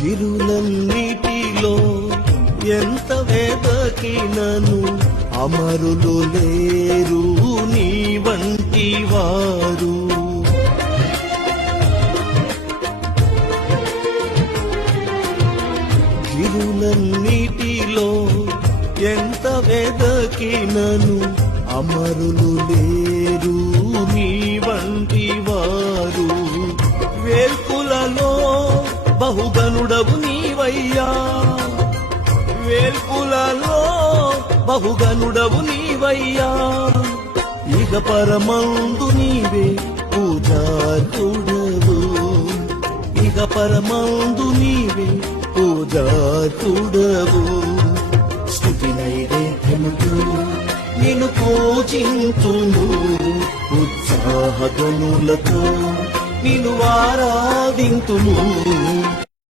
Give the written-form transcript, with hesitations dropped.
గిరులన్నిటిలో ఎంత వెదకినను అమరులు లేరు నీ వంటి వారు. గిరులన్నిటిలో ఎంత వెదకినను అమరులు లేరు నీ వంటి వారు. వేల్పులలో బహుగనుడవు నీవయ్యా, వేల్పులలో బహుగనుడవు నీవయ్యా. ఇక పరమందు నీవే పూజార్హుడవు, ఇక పరమందు నీవే పూజార్హుడవు. స్తుతి నైవేద్యముతో నిన్ను పూజింతును, ఉత్సాహగనులతో నిన్ను ఆరాధింతును.